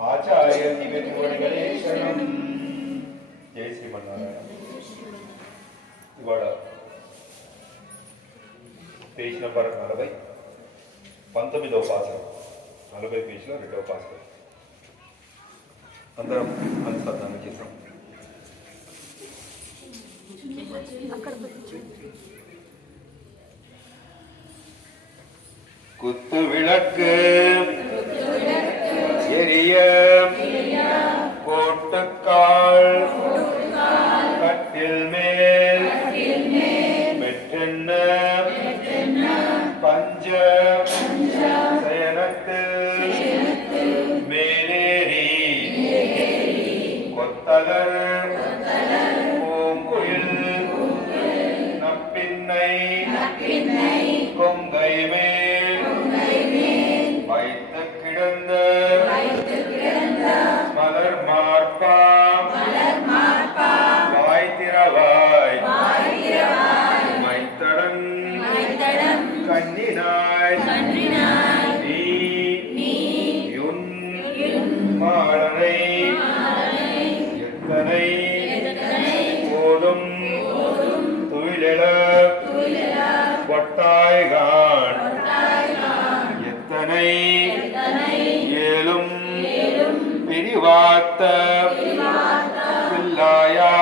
आचार्य दिव्यत्रिवर्णिगले शरणं जय Sriman Narayana इवाड़ page number 40 19వ పాసరం 40 పేజీలో 2వ పాసరం అందరం అనుసంధానం చేద్దాం. குத்து விளக்கு எரிய கோட்டுக்கால் கட்டில் மேல் மெற்றென்ன பஞ்ச சயனத்தில் மேலேறி கொத்தலர் பூங்குயில் நப்பின்னை கொங்கை மேல் வைத்து கிடந்த மலர் மார்பாம் வாய் திறவாய் மைத்தடன் கண்ணினாய் நீ யுன் மாடனை எத்தனை போதும் துயிலெழ கொட்டாய்கான் எத்தனை ஏலும் பிரிவாத்த பிள்ளாயா